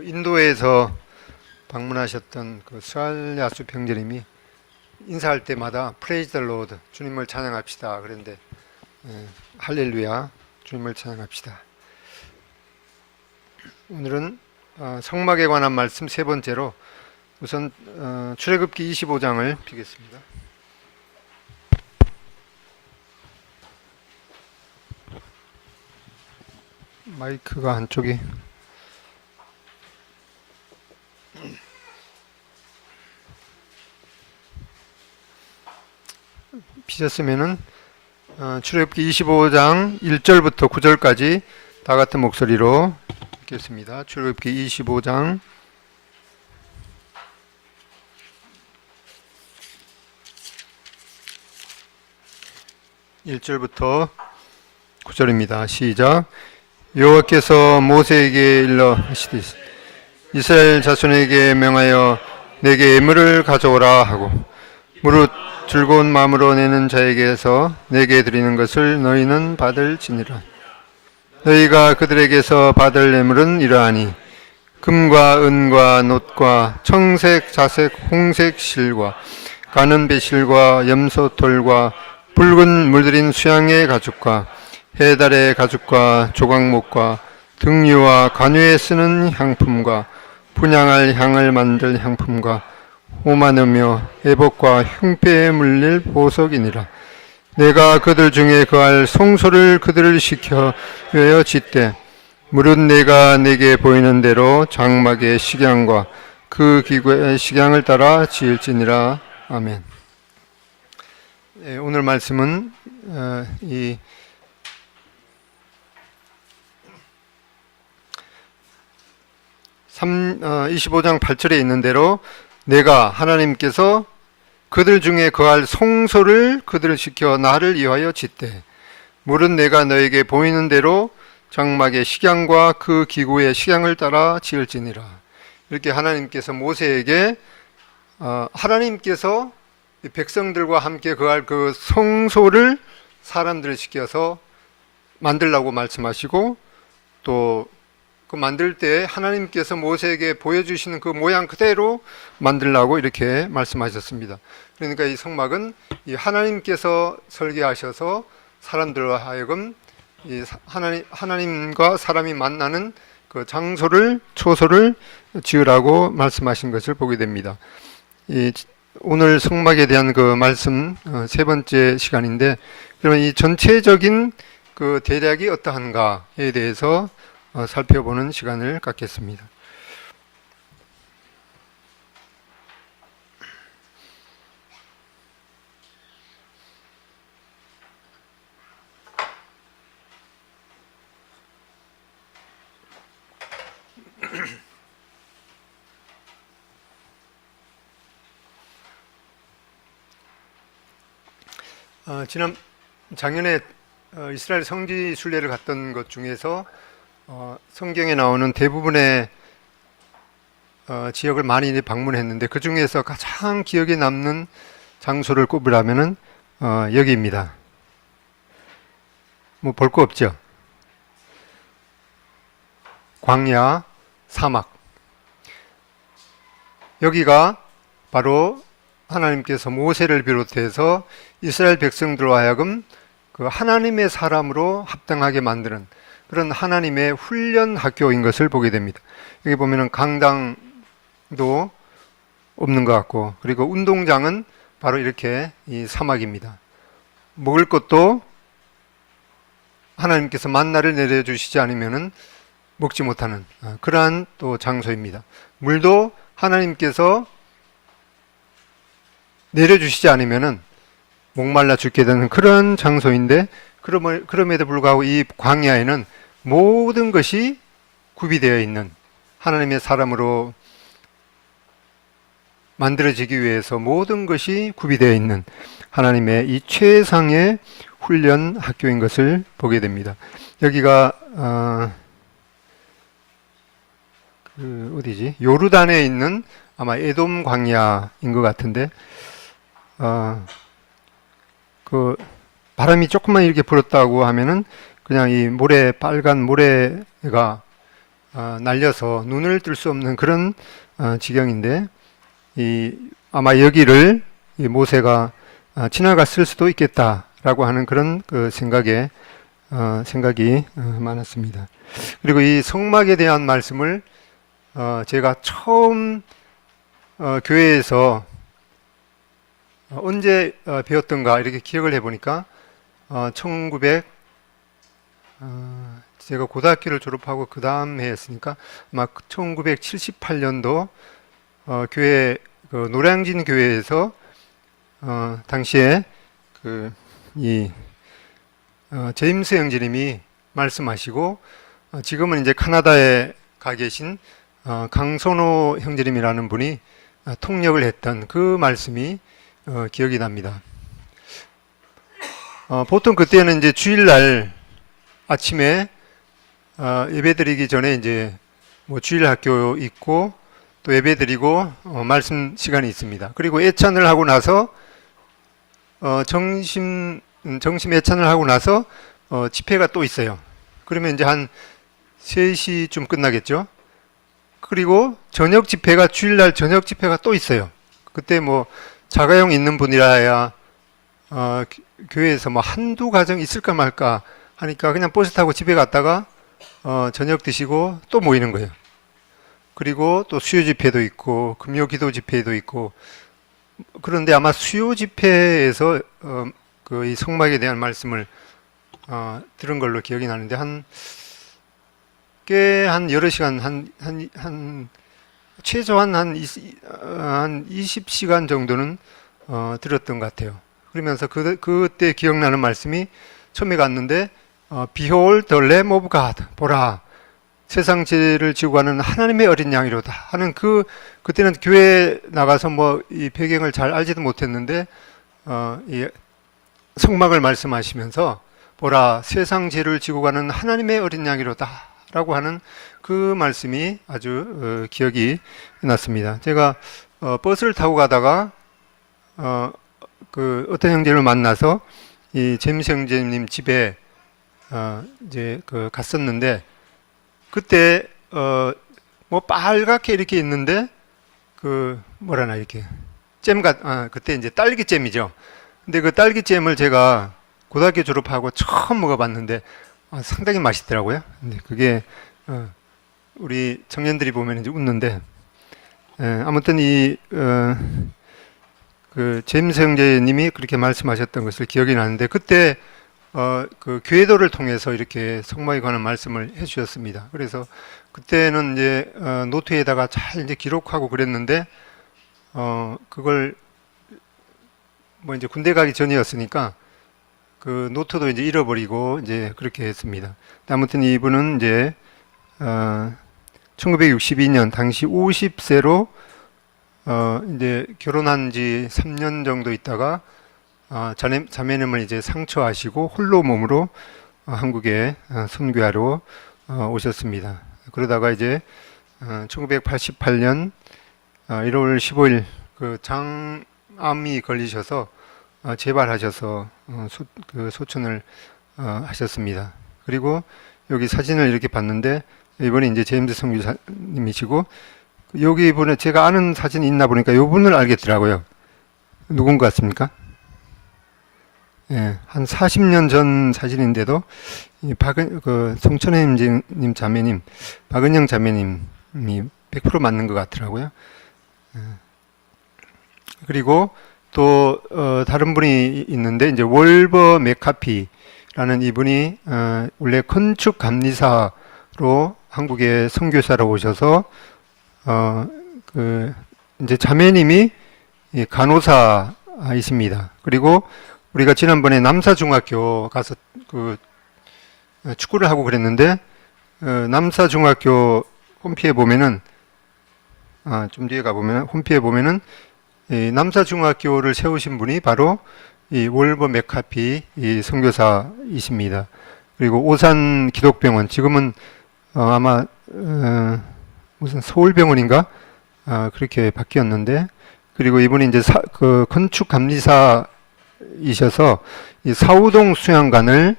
그 인도에서 방문하셨던 그 스알야수 병제님이 인사할 때마다 프레이즈 더 로드, 주님을 찬양합시다. 그런데 할렐루야, 주님을 찬양합시다. 오늘은 성막에 관한 말씀 세 번째로 우선 출애굽기 25장을 펴겠습니다. 마이크가 한쪽이 피셨으면은 출애굽기 25장 1절부터 9절까지 다 같은 목소리로 읽겠습니다. 출애굽기 25장 1절부터 9절입니다. 시작. 여호와께서 모세에게 일러 하시되 이스라엘 자손에게 명하여 내게 예물을 가져오라 하고 무릇 즐거운 마음으로 내는 자에게서 내게 드리는 것을 너희는 받을지니라. 너희가 그들에게서 받을 예물은 이러하니 금과 은과 놋과 청색, 자색, 홍색 실과 가는 배실과 염소털과 붉은 물들인 수양의 가죽과 해달의 가죽과 조각목과 등유와 관유에 쓰는 향품과 분향할 향을 만들 향품과 호마느며 애복과 흉패에 물릴 보석이니라. 내가 그들 중에 거할 송소를 그들을 시켜 외어 짓되 무릇 내가 내게 보이는 대로 장막의 식양과 그 기구의 식양을 따라 지을지니라. 아멘. 네, 오늘 말씀은 이 25장 8절에 있는 대로 내가 하나님께서 그들 중에 거할 송소를 그들을 시켜 나를 위하여 짓되 무릇 내가 너에게 보이는 대로 장막의 식양과 그 기구의 식양을 따라 지을지니라. 이렇게 하나님께서 모세에게 하나님께서 백성들과 함께 거할 그 성소를 사람들을 시켜서 만들라고 말씀하시고 또 그 만들 때 하나님께서 모세에게 보여주시는 그 모양 그대로 만들라고 이렇게 말씀하셨습니다. 그러니까 이 성막은 이 하나님께서 설계하셔서 사람들로 하여금 이 하나님과 사람이 만나는 그 장소를 초소를 지으라고 말씀하신 것을 보게 됩니다. 오늘 성막에 대한 그 말씀 세 번째 시간인데, 그러면 이 전체적인 그 대략이 어떠한가에 대해서 살펴보는 시간을 갖겠습니다. 작년에 이스라엘 성지 순례를 갔던 것 중에서 성경에 나오는 대부분의 지역을 많이 방문했는데 그 중에서 가장 기억에 남는 장소를 꼽으라면은 여기입니다. 뭐 볼 거 없죠. 광야, 사막. 여기가 바로 하나님께서 모세를 비롯해서 이스라엘 백성들로 하여금 그 하나님의 사람으로 합당하게 만드는 그런 하나님의 훈련 학교인 것을 보게 됩니다. 여기 보면은 강당도 없는 것 같고, 그리고 운동장은 바로 이렇게 이 사막입니다. 먹을 것도 하나님께서 만나를 내려주시지 않으면은 먹지 못하는 그러한 또 장소입니다. 물도 하나님께서 내려주시지 않으면은 목말라 죽게 되는 그런 장소인데, 그럼에도 불구하고 이 광야에는 모든 것이 구비되어 있는, 하나님의 사람으로 만들어지기 위해서 모든 것이 구비되어 있는 하나님의 이 최상의 훈련 학교인 것을 보게 됩니다. 여기가 어디지? 요르단에 있는 아마 에돔 광야인 것 같은데, 그 바람이 조금만 이렇게 불었다고 하면은 그냥 이 모래, 빨간 모래가 날려서 눈을 뜰 수 없는 그런 지경인데 아마 여기를 이 모세가 지나갔을 수도 있겠다라고 하는 그런 그 생각이 많았습니다. 그리고 이 성막에 대한 말씀을 제가 처음 교회에서 언제 배웠던가 이렇게 기억을 해보니까 1900 제가 고등학교를 졸업하고 그 다음 해였으니까 막 1978년도 교회 그 노량진 교회에서 당시에 이 제임스 형제님이 말씀하시고 지금은 이제 카나다에 가 계신 강선호 형제님이라는 분이 통역을 했던 그 말씀이 기억이 납니다. 보통 그때는 이제 주일날 아침에 예배드리기 전에 이제 뭐 주일 학교 있고 또 예배드리고 말씀 시간이 있습니다. 그리고 예찬을 하고 나서 정심 예찬을 하고 나서 집회가 또 있어요. 그러면 이제 한 3시쯤 끝나겠죠. 그리고 저녁 집회가 주일날 저녁 집회가 또 있어요. 그때 뭐 자가용 있는 분이라야 교회에서 뭐 한두 가정 있을까 말까 하니까 그냥 버스 타고 집에 갔다가 저녁 드시고 또 모이는 거예요. 그리고 또 수요 집회도 있고 금요 기도 집회도 있고 그런데 아마 수요 집회에서 그 이 성막에 대한 말씀을 들은 걸로 기억이 나는데 꽤 한 여러 시간 최소한 한 20시간 정도는 들었던 것 같아요. 그러면서 그때 기억나는 말씀이 처음에 갔는데 Behold the Lamb of God, 보라 세상 죄를 지고 가는 하나님의 어린 양이로다 하는 그때는 교회 나가서 뭐 이 배경을 잘 알지도 못했는데 이 성막을 말씀하시면서 보라 세상 죄를 지고 가는 하나님의 어린 양이로다 라고 하는 그 말씀이 아주 기억이 났습니다. 제가 버스를 타고 가다가 어떤 형제를 만나서 이 제임스 형제님 집에 이제 갔었는데 그때 뭐 빨갛게 이렇게 있는데 뭐라나 이렇게 그때 이제 딸기잼이죠. 근데 그 딸기잼을 제가 고등학교 졸업하고 처음 먹어봤는데 상당히 맛있더라고요. 근데 그게 우리 청년들이 보면 이제 웃는데 아무튼 그 제임스 형제님이 그렇게 말씀하셨던 것을 기억이 나는데 그때 그 교회도를 통해서 이렇게 성막에 관한 말씀을 해주셨습니다. 그래서 그때는 이제 노트에다가 잘 이제 기록하고 그랬는데 그걸 뭐 이제 군대 가기 전이었으니까 그 노트도 이제 잃어버리고 이제 그렇게 했습니다. 아무튼 이분은 이제 1962년 당시 50세로 이제 결혼한 지 3년 정도 있다가 자매님을 이제 상처하시고 홀로 몸으로 한국에 선교하러 오셨습니다. 그러다가 이제 1988년 1월 15일 그 장암이 걸리셔서 재발하셔서 소천을 하셨습니다. 그리고 여기 사진을 이렇게 봤는데 이번에 이제 제임스 선교사님이시고 여기 이번에 제가 아는 사진이 있나 보니까 이분을 알겠더라고요. 누군 것 같습니까? 예, 한 40년 전 사진인데도 송천혜님 자매님, 박은영 자매님이 100% 맞는 것 같더라고요. 예. 그리고 또 다른 분이 있는데 이제 월버 맥카피라는 이분이 원래 건축 감리사로 한국에 선교사로 오셔서 이제 자매님이 간호사이십니다. 그리고 우리가 지난번에 남사중학교 가서 축구를 하고 그랬는데 남사중학교 홈피에 보면은 좀 뒤에 가 보면 홈피에 보면은 이 남사중학교를 세우신 분이 바로 이 월버 맥카피 이 선교사이십니다. 그리고 오산 기독병원 지금은 아마 무슨 서울병원인가 그렇게 바뀌었는데 그리고 이분이 이제 그 건축 감리사이셔서 이 사우동 수양관을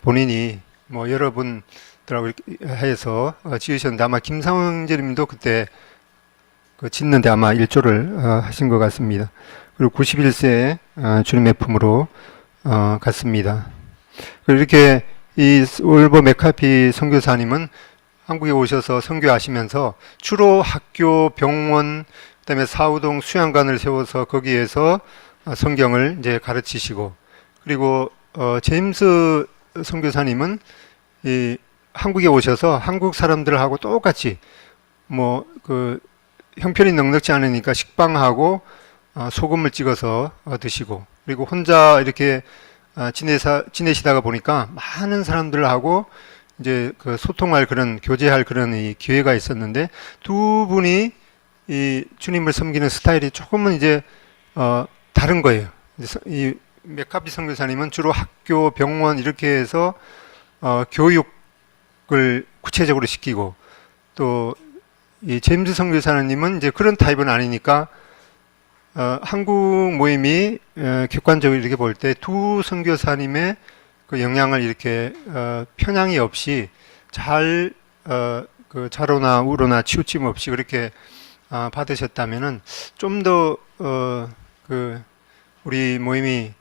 본인이 뭐 여러분 더라고 해서 지으셨는데 아마 김상원 형제님도 그때 그 짓는데 아마 일조를 하신 것 같습니다. 그리고 91세에 주님의 품으로 갔습니다. 그리고 이렇게 이 올버 맥카피 선교사님은 한국에 오셔서 선교하시면서 주로 학교, 병원, 그다음에 사우동 수양관을 세워서 거기에서 성경을 이제 가르치시고, 그리고 제임스 선교사님은 이 한국에 오셔서 한국 사람들하고 똑같이 뭐 그 형편이 넉넉지 않으니까 식빵하고 소금을 찍어서 드시고, 그리고 혼자 이렇게 지내시다가 보니까 많은 사람들하고 이제 그 소통할 그런 교제할 그런 이 기회가 있었는데, 두 분이 이 주님을 섬기는 스타일이 조금은 이제 다른 거예요. 이 맥카피 선교사님은 주로 학교, 병원 이렇게 해서 교육을 구체적으로 시키고, 또 이 제임스 선교사님은 이제 그런 타입은 아니니까 한국 모임이 객관적으로 이렇게 볼 때 두 선교사님의 그 영향을 이렇게 편향이 없이 잘 그 좌로나 우로나 치우침 없이 그렇게 받으셨다면은 좀 더 그 우리 모임이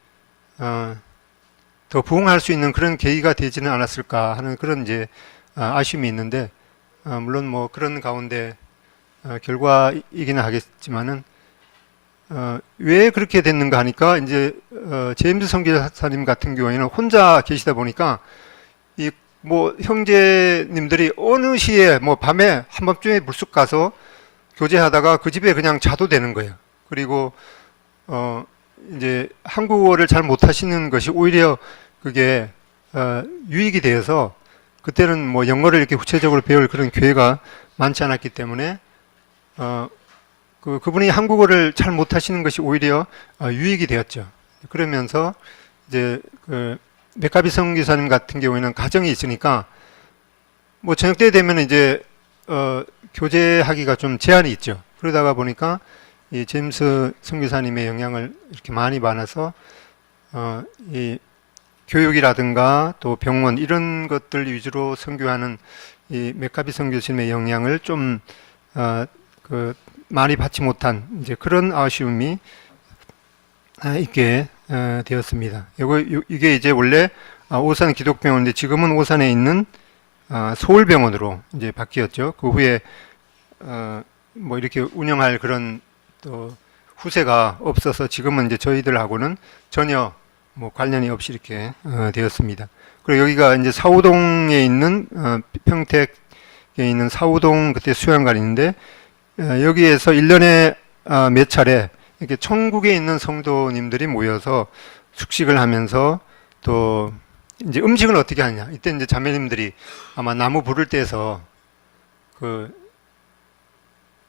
더 부흥할 수 있는 그런 계기가 되지는 않았을까 하는 그런 이제 아쉬움이 있는데, 물론 뭐 그런 가운데 결과이기는 하겠지만은 왜 그렇게 됐는가 하니까 이제 제임스 선교사님 같은 경우에는 혼자 계시다 보니까 이 뭐 형제님들이 어느 시에 뭐 밤에 한밤중에 불쑥 가서 교제하다가 그 집에 그냥 자도 되는 거예요. 그리고 이제 한국어를 잘 못하시는 것이 오히려 그게 유익이 되어서, 그때는 뭐 영어를 이렇게 구체적으로 배울 그런 기회가 많지 않았기 때문에 그분이 한국어를 잘 못하시는 것이 오히려 유익이 되었죠. 그러면서 이제 그 맥카비 선교사님 같은 경우에는 가정이 있으니까 뭐 저녁 때 되면 이제 교제하기가 좀 제한이 있죠. 그러다가 보니까 이 제임스 선교사님의 영향을 이렇게 많이 받아서 이 교육이라든가 또 병원 이런 것들 위주로 선교하는 이 맥카비 선교사님의 영향을 좀 그 많이 받지 못한 이제 그런 아쉬움이 있게 되었습니다. 이게 이제 원래 오산 기독병원인데 지금은 오산에 있는 서울병원으로 이제 바뀌었죠. 그 후에 뭐 이렇게 운영할 그런 또 후세가 없어서 지금은 이제 저희들하고는 전혀 뭐 관련이 없이 이렇게 되었습니다. 그리고 여기가 이제 사우동에 있는 평택에 있는 사우동 그때 수양관인데, 여기에서 1년에 몇 차례 이렇게 천국에 있는 성도님들이 모여서 숙식을 하면서, 또 이제 음식을 어떻게 하냐, 이때 이제 자매님들이 아마 나무 불을 떼서 그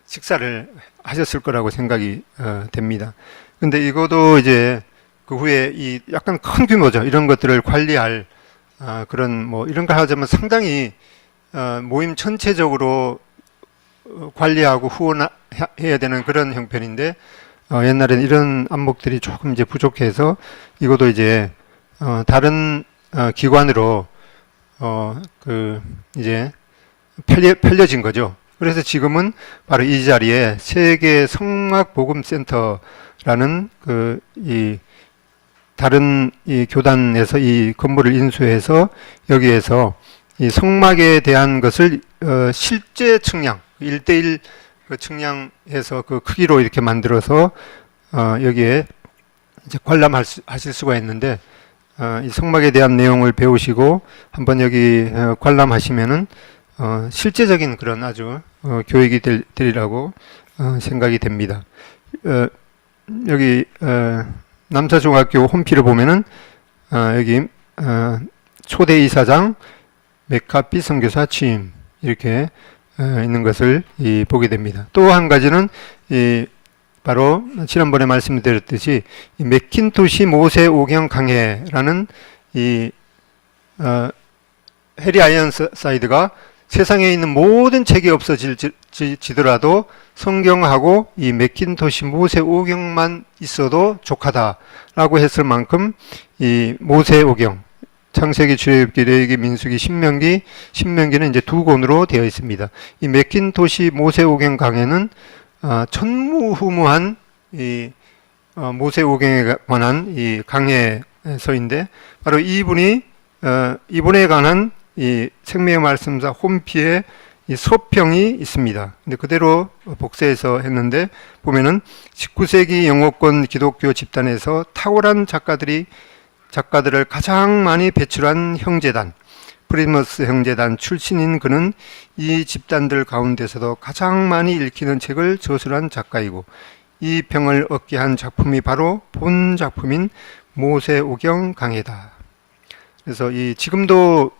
식사를 하셨을 거라고 생각이 됩니다. 근데 이것도 이제 그 후에 이 약간 큰 규모죠. 이런 것들을 관리할 그런 뭐 이런 걸 하자면 상당히 모임 전체적으로 관리하고 후원해야 되는 그런 형편인데, 옛날에는 이런 안목들이 조금 이제 부족해서 이것도 이제 다른 기관으로 그 이제 팔려진 거죠. 그래서 지금은 바로 이 자리에 세계 성막복음센터라는 그 이 다른 이 교단에서 이 건물을 인수해서 여기에서 이 성막에 대한 것을 실제 측량 1:1 그 측량해서 그 크기로 이렇게 만들어서 여기에 이제 관람하실 수가 있는데, 이 성막에 대한 내용을 배우시고 한번 여기 관람하시면은 실제적인 그런 아주 교육이 되리라고 생각이 됩니다. 여기 남사중학교 홈피를 보면은 여기 초대 이사장 맥카피 선교사 취임 이렇게 있는 것을 보게 됩니다. 또 한 가지는 바로 지난번에 말씀드렸듯이 이 맥킨토시 모세 오경 강해라는 이 해리 아이언사이드가 세상에 있는 모든 책이 없어지더라도 성경하고 이 맥킨토시 모세 오경만 있어도 족하다라고 했을 만큼 이 모세 오경, 창세기, 출애굽기, 레위기, 민수기, 신명기는 이제 두 권으로 되어 있습니다. 이 맥킨토시 모세오경 강해는 천무후무한 이 모세오경에 관한 이 강해서인데 바로 이분에 관한 이 생명의 말씀사 홈피에 이 소평이 있습니다. 근데 그대로 복사해서 했는데 보면은 19세기 영어권 기독교 집단에서 탁월한 작가들을 가장 많이 배출한 형제단, 프리머스 형제단 출신인 그는 이 집단들 가운데서도 가장 많이 읽히는 책을 저술한 작가이고 이 평을 얻게 한 작품이 바로 본 작품인 모세오경 강해다. 그래서 이 지금도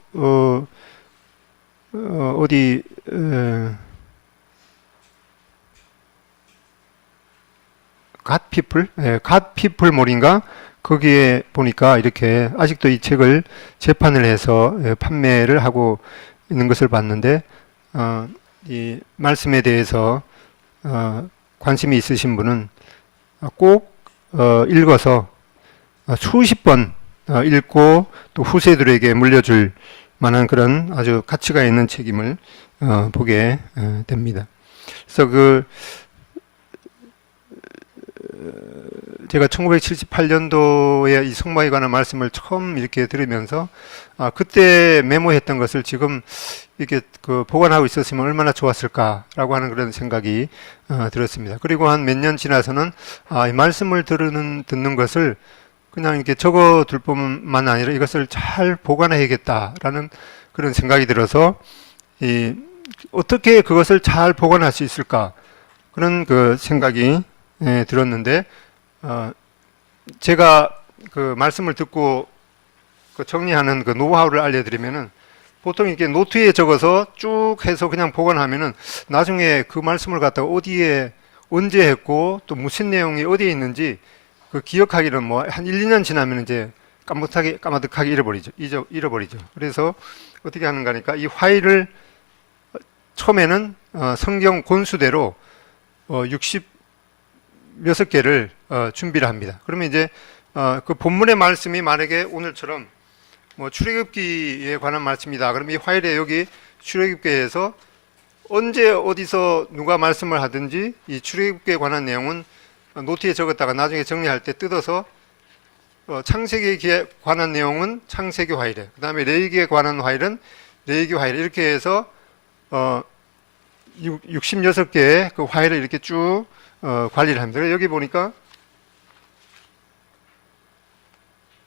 어디 갓피플 몰인가 거기에 보니까 이렇게 아직도 이 책을 재판을 해서 판매를 하고 있는 것을 봤는데 이 말씀에 대해서 관심이 있으신 분은 꼭 읽어서 수십 번 읽고 또 후세들에게 물려줄 만한 그런 아주 가치가 있는 책임을 보게 됩니다. 그래서 제가 1978년도에 이 성막에 관한 말씀을 처음 이렇게 들으면서 그때 메모했던 것을 지금 이렇게 보관하고 있었으면 얼마나 좋았을까라고 하는 그런 생각이 들었습니다. 그리고 한 몇 년 지나서는 이 말씀을 듣는 것을 그냥 이렇게 적어둘 뿐만 아니라 이것을 잘 보관해야겠다라는 그런 생각이 들어서 어떻게 그것을 잘 보관할 수 있을까 그런 그 생각이 들었는데 제가 그 말씀을 듣고 정리하는 그 노하우를 알려드리면은 보통 이렇게 노트에 적어서 쭉 해서 그냥 보관하면은 나중에 그 말씀을 갖다가 어디에 언제 했고 또 무슨 내용이 어디에 있는지 그 기억하기는 뭐 한 1, 2년 지나면 이제 까마득하게 잃어버리죠. 그래서 어떻게 하는가 하니까 이 파일을 처음에는 성경 권수대로 60몇 개를 준비를 합니다. 그러면 이제 그 본문의 말씀이 만약에 오늘처럼 뭐 출애굽기에 관한 말씀이다. 그럼 이 파일에 여기 출애굽기에서 언제 어디서 누가 말씀을 하든지 이 출애굽기에 관한 내용은 노트에 적었다가 나중에 정리할 때 뜯어서 창세기에 관한 내용은 창세기 파일에, 그 다음에 레위기에 관한 파일은 레위기 파일에 이렇게 해서 66개의 그 파일을 이렇게 쭉 관리를 합니다. 여기 보니까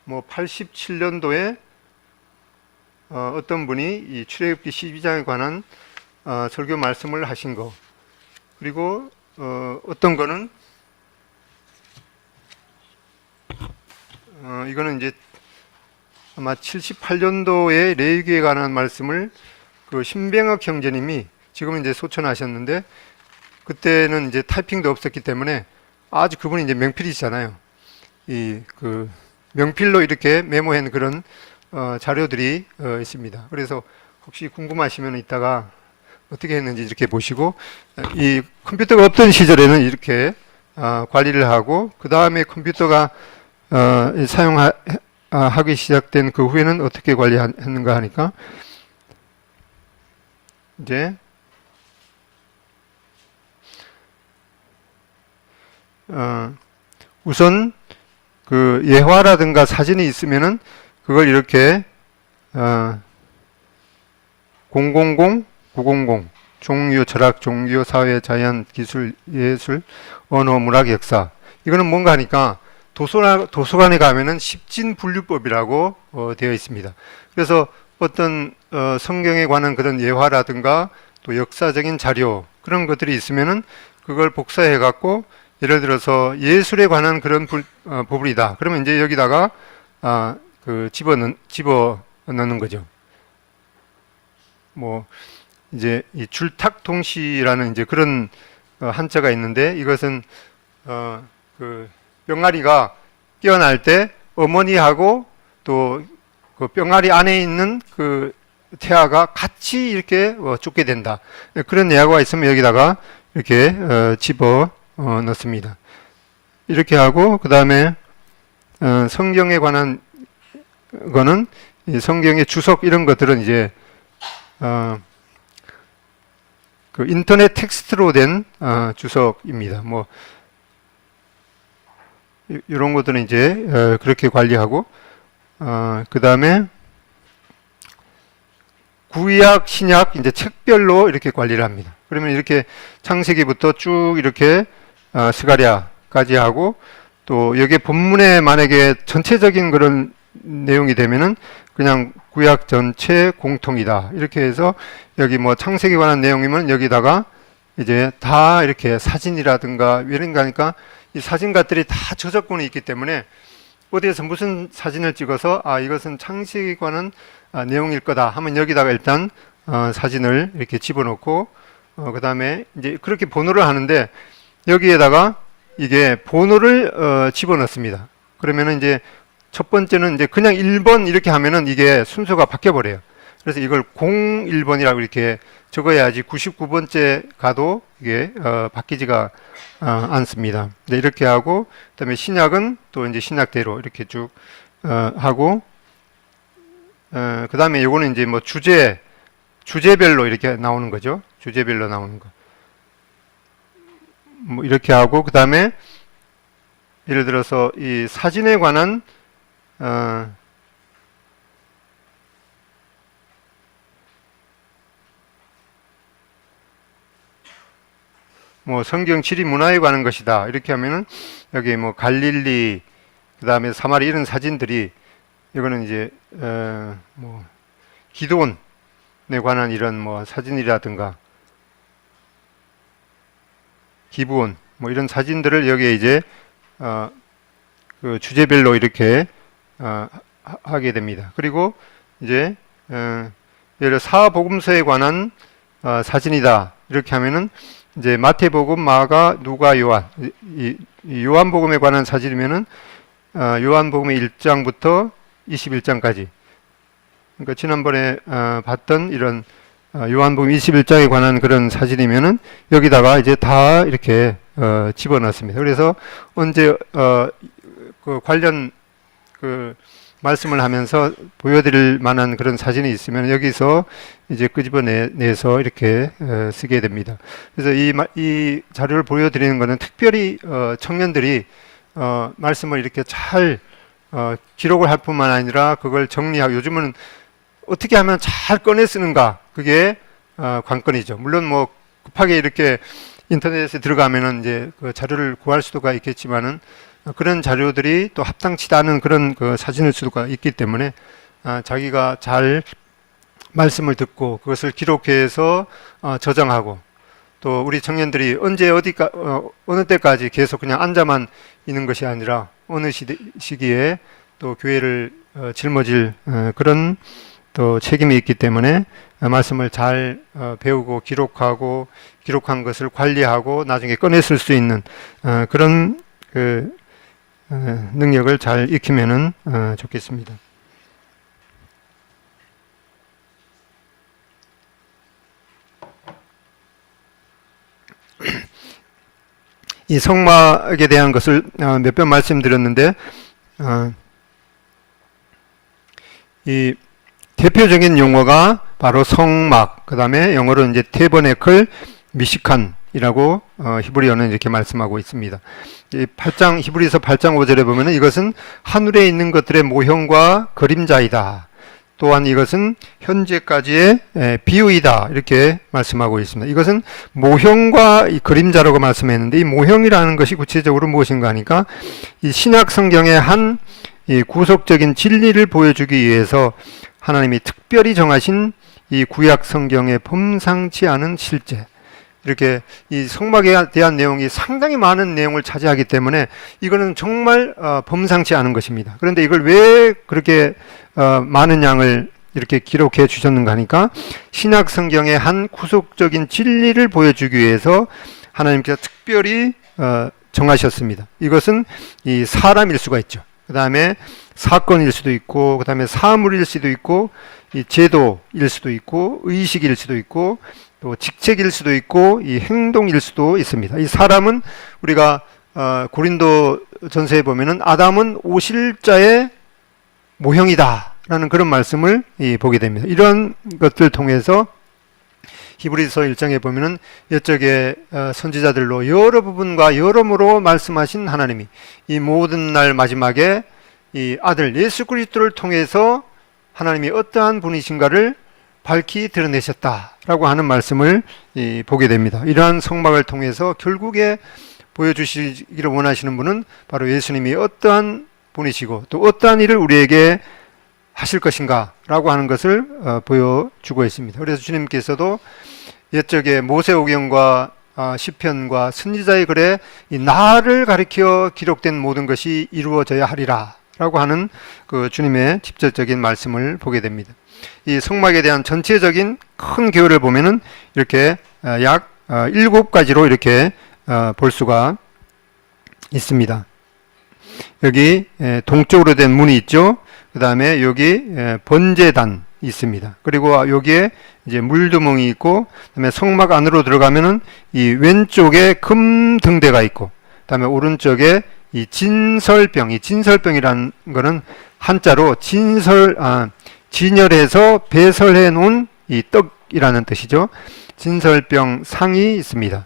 뭐 87년도에 어떤 분이 이 출애굽기 12장에 관한 설교 말씀을 하신 거, 그리고 어떤 거는 이거는 이제 아마 78년도에 레위기에 관한 말씀을 그 신병학 형제님이 지금은 이제 소천하셨는데 그때는 이제 타이핑도 없었기 때문에 아주 그분이 이제 명필이시잖아요. 그 명필로 이렇게 메모한 그런 자료들이 있습니다. 그래서 혹시 궁금하시면 이따가 어떻게 했는지 이렇게 보시고, 이 컴퓨터가 없던 시절에는 이렇게 관리를 하고 그 다음에 컴퓨터가 사용하기 시작된 그 후에는 어떻게 관리했는가 하니까 이제 우선 그 예화라든가 사진이 있으면은 그걸 이렇게 000, 900 종교, 철학, 종교, 사회, 자연, 기술, 예술, 언어, 문학, 역사. 이거는 뭔가 하니까 도서관에 가면은 십진분류법이라고 되어 있습니다. 그래서 어떤 성경에 관한 그런 예화라든가 또 역사적인 자료 그런 것들이 있으면은 그걸 복사해 갖고 예를 들어서 예술에 관한 그런 부분이다. 그러면 이제 여기다가 집어 넣는 거죠. 뭐 이제 이 줄탁통시라는 이제 그런 한자가 있는데 이것은 그 병아리가 깨어날 때 어머니하고 또 그 병아리 안에 있는 그 태아가 같이 이렇게 죽게 된다. 그런 예화가 있으면 여기다가 이렇게 집어 넣습니다. 이렇게 하고 그 다음에 성경에 관한 거는 이 성경의 주석 이런 것들은 이제 그 인터넷 텍스트로 된 주석입니다. 뭐 이런 것들은 이제 그렇게 관리하고 그 다음에 구약, 신약 이제 책별로 이렇게 관리를 합니다. 그러면 이렇게 창세기부터 쭉 이렇게 스가랴까지 하고 또 여기 본문에 만약에 전체적인 그런 내용이 되면은 그냥 구약 전체 공통이다 이렇게 해서 여기 뭐 창세기 관한 내용이면 여기다가 이제 다 이렇게 사진이라든가 이런 거니까 이 사진gat들이 다 저작권이 있기 때문에 어디에서 무슨 사진을 찍어서 이것은 창세기 관한 내용일 거다 하면 여기다가 일단 사진을 이렇게 집어넣고 그 다음에 이제 그렇게 번호를 하는데 여기에다가 이게 번호를 집어넣습니다. 그러면은 이제 첫 번째는 이제 그냥 1번 이렇게 하면은 이게 순서가 바뀌어 버려요. 그래서 이걸 01번이라고 이렇게 적어야지 99번째 가도 이게 바뀌지가 않습니다. 네, 이렇게 하고 그다음에 신약은 또 이제 신약대로 이렇게 쭉 하고 그다음에 요거는 이제 뭐 주제별로 이렇게 나오는 거죠. 주제별로 나오는 거. 뭐 이렇게 하고 그다음에 예를 들어서 이 사진에 관한 뭐 성경 지리 문화에 관한 것이다 이렇게 하면은 여기 뭐 갈릴리 그 다음에 사마리 이런 사진들이 이거는 이제 뭐 기도원에 관한 이런 뭐 사진이라든가 기브온 뭐 이런 사진들을 여기에 이제 그 주제별로 이렇게 하게 됩니다. 그리고 이제 예를 들어 사복음서에 관한 사진이다 이렇게 하면은 이제 마태복음, 마가, 누가, 요한 이 요한복음에 관한 사진이면은 요한복음의 1장부터 21장까지 그러니까 지난번에 봤던 이런 요한복음 21장에 관한 그런 사진이면은 여기다가 이제 다 이렇게 집어넣습니다. 그래서 언제 그 관련 그 말씀을 하면서 보여드릴 만한 그런 사진이 있으면 여기서 이제 끄집어내서 이렇게 쓰게 됩니다. 그래서 이 자료를 보여드리는 것은 특별히 청년들이 말씀을 이렇게 잘 기록을 할 뿐만 아니라 그걸 정리하고 요즘은 어떻게 하면 잘 꺼내 쓰는가 그게 관건이죠. 물론 뭐 급하게 이렇게 인터넷에 들어가면은 이제 그 자료를 구할 수도가 있겠지만은 그런 자료들이 또 합당치 않은 그런 그 사진일 수가 있기 때문에 자기가 잘 말씀을 듣고 그것을 기록해서 저장하고 또 우리 청년들이 언제 어느 때까지 계속 그냥 앉아만 있는 것이 아니라 어느 시기에 또 교회를 짊어질 그런 또 책임이 있기 때문에 말씀을 잘 배우고 기록하고 기록한 것을 관리하고 나중에 꺼냈을 수 있는 그런 그 능력을 잘 익히면은 좋겠습니다. 이 성막에 대한 것을 몇 번 말씀드렸는데 이 대표적인 용어가 바로 성막, 그 다음에 영어로 이제 테버네클 미시칸이라고 히브리어는 이렇게 말씀하고 있습니다. 이 히브리서 8장 5절에 보면은 이것은 하늘에 있는 것들의 모형과 그림자이다. 또한 이것은 현재까지의 비유이다. 이렇게 말씀하고 있습니다. 이것은 모형과 이 그림자라고 말씀했는데 이 모형이라는 것이 구체적으로 무엇인가 하니까 이 신약 성경의 한 이 구속적인 진리를 보여주기 위해서 하나님이 특별히 정하신 이 구약 성경의 범상치 않은 실제 이렇게 이 성막에 대한 내용이 상당히 많은 내용을 차지하기 때문에 이거는 정말 범상치 않은 것입니다. 그런데 이걸 왜 그렇게 많은 양을 이렇게 기록해 주셨는가 하니까 신약 성경의 한 구속적인 진리를 보여주기 위해서 하나님께서 특별히 정하셨습니다. 이것은 이 사람일 수가 있죠. 그 다음에 사건일 수도 있고 그 다음에 사물일 수도 있고 이 제도일 수도 있고 의식일 수도 있고 또 직책일 수도 있고 이 행동일 수도 있습니다. 이 사람은 우리가 고린도 전서에 보면은 아담은 오실 자의 모형이다 라는 그런 말씀을 보게 됩니다. 이런 것들 통해서 히브리서 1장에 보면은 옛적의 선지자들로 여러 부분과 여러모로 말씀하신 하나님이 이 모든 날 마지막에 이 아들 예수 그리스도를 통해서 하나님이 어떠한 분이신가를 밝히 드러내셨다라고 하는 말씀을 보게 됩니다. 이러한 성막을 통해서 결국에 보여주시기를 원하시는 분은 바로 예수님이 어떠한 분이시고 또 어떠한 일을 우리에게 하실 것인가 라고 하는 것을 보여주고 있습니다. 그래서 주님께서도 옛적의 모세오경과 시편과 선지자의 글에 이 나를 가리켜 기록된 모든 것이 이루어져야 하리라 라고 하는 그 주님의 직접적인 말씀을 보게 됩니다. 이 성막에 대한 전체적인 큰 계율을 보면은 이렇게 약 7가지로 이렇게 볼 수가 있습니다. 여기 동쪽으로 된 문이 있죠. 그 다음에 여기 번제단이 있습니다. 그리고 여기에 이제 물두멍이 있고, 그다음에 성막 안으로 들어가면은 이 왼쪽에 금 등대가 있고, 그다음에 오른쪽에 이 진설병, 이 진설병이라는 거는 한자로 진열해서 배설해 놓은 이 떡이라는 뜻이죠. 진설병 상이 있습니다.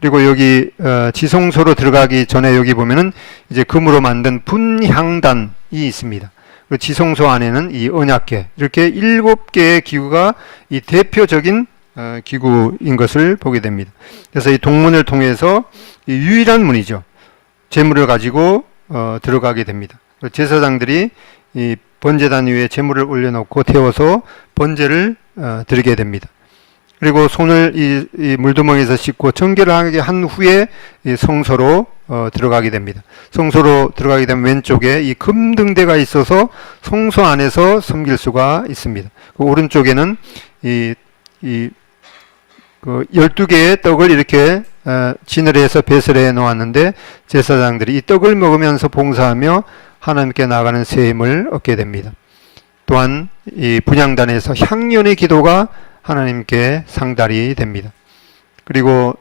그리고 여기 지성소로 들어가기 전에 여기 보면은 이제 금으로 만든 분향단이 있습니다. 그리고 지성소 안에는 이 언약궤, 이렇게 7개의 기구가 이 대표적인 기구인 것을 보게 됩니다. 그래서 이 동문을 통해서 이 유일한 문이죠. 제물을 가지고 들어가게 됩니다. 제사장들이 이 번제단 위에 제물을 올려놓고 태워서 번제를 드리게 됩니다. 그리고 손을 이 물두멍에서 씻고 정결을 하게 한 후에 이 성소로 들어가게 됩니다. 성소로 들어가게 되면 왼쪽에 이 금등대가 있어서 성소 안에서 섬길 수가 있습니다. 그 오른쪽에는 그 12개의 떡을 이렇게 진열해서 배설해 놓았는데 제사장들이 이 떡을 먹으면서 봉사하며 하나님께 나아가는 새 힘을 얻게 됩니다. 또한 이 분향단에서 향연의 기도가 하나님께 상달이 됩니다. 그리고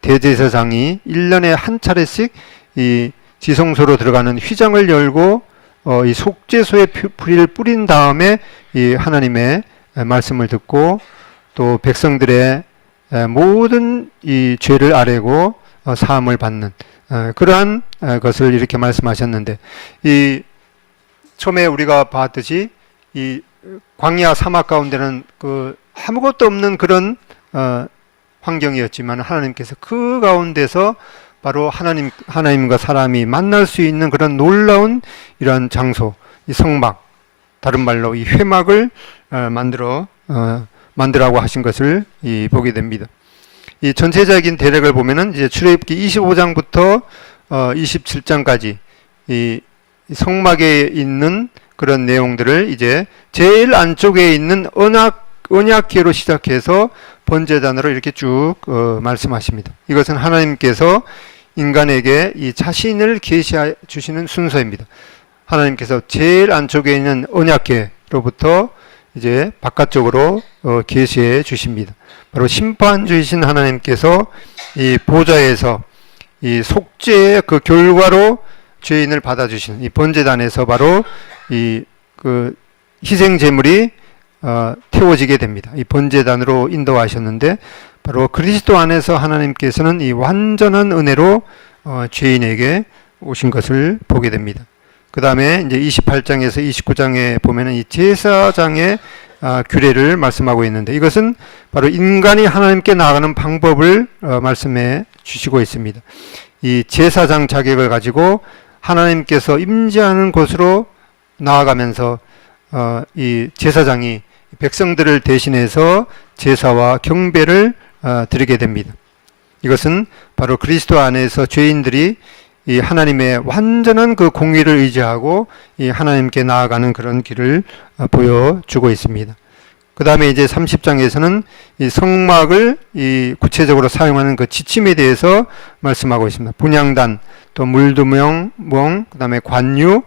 대제사장이 1년에 한 차례씩 이 지성소로 들어가는 휘장을 열고 이 속죄소에 불을 뿌린 다음에 이 하나님의 말씀을 듣고 또 백성들의 모든 이 죄를 아뢰고 사함을 받는 그러한 것을 이렇게 말씀하셨는데, 이 처음에 우리가 봤듯이 이 광야 사막 가운데는 그 아무것도 없는 그런 환경이었지만 하나님께서 그 가운데서 바로 하나님과 사람이 만날 수 있는 그런 놀라운 이러한 장소, 이 성막, 다른 말로 이 회막을 만들라고 하신 것을 보게 됩니다. 이 전체적인 대략을 보면은 이제 출애굽기 25장부터 27장까지 이 성막에 있는 그런 내용들을 이제 제일 안쪽에 있는 언약궤로 시작해서 번제단으로 이렇게 쭉 말씀하십니다. 이것은 하나님께서 인간에게 이 자신을 계시해 주시는 순서입니다. 하나님께서 제일 안쪽에 있는 언약궤로부터 이제 바깥쪽으로 계시해 주십니다. 바로 심판주이신 하나님께서 이 보좌에서 이 속죄의 그 결과로 죄인을 받아주시는 이 번제단에서 바로 이 그 희생 제물이 태워지게 됩니다. 이 번제단으로 인도하셨는데 바로 그리스도 안에서 하나님께서는 이 완전한 은혜로 죄인에게 오신 것을 보게 됩니다. 그 다음에 이제 28장에서 29장에 보면은 이 제사장의 규례를 말씀하고 있는데, 이것은 바로 인간이 하나님께 나아가는 방법을 말씀해 주시고 있습니다. 이 제사장 자격을 가지고 하나님께서 임재하는 곳으로 나아가면서 이 제사장이 백성들을 대신해서 제사와 경배를 드리게 됩니다. 이것은 바로 그리스도 안에서 죄인들이 이 하나님의 완전한 그 공의를 의지하고 이 하나님께 나아가는 그런 길을 보여주고 있습니다. 그 다음에 이제 30장에서는 이 성막을 이 구체적으로 사용하는 그 지침에 대해서 말씀하고 있습니다. 분향단, 또 물두멍, 그 다음에 관유,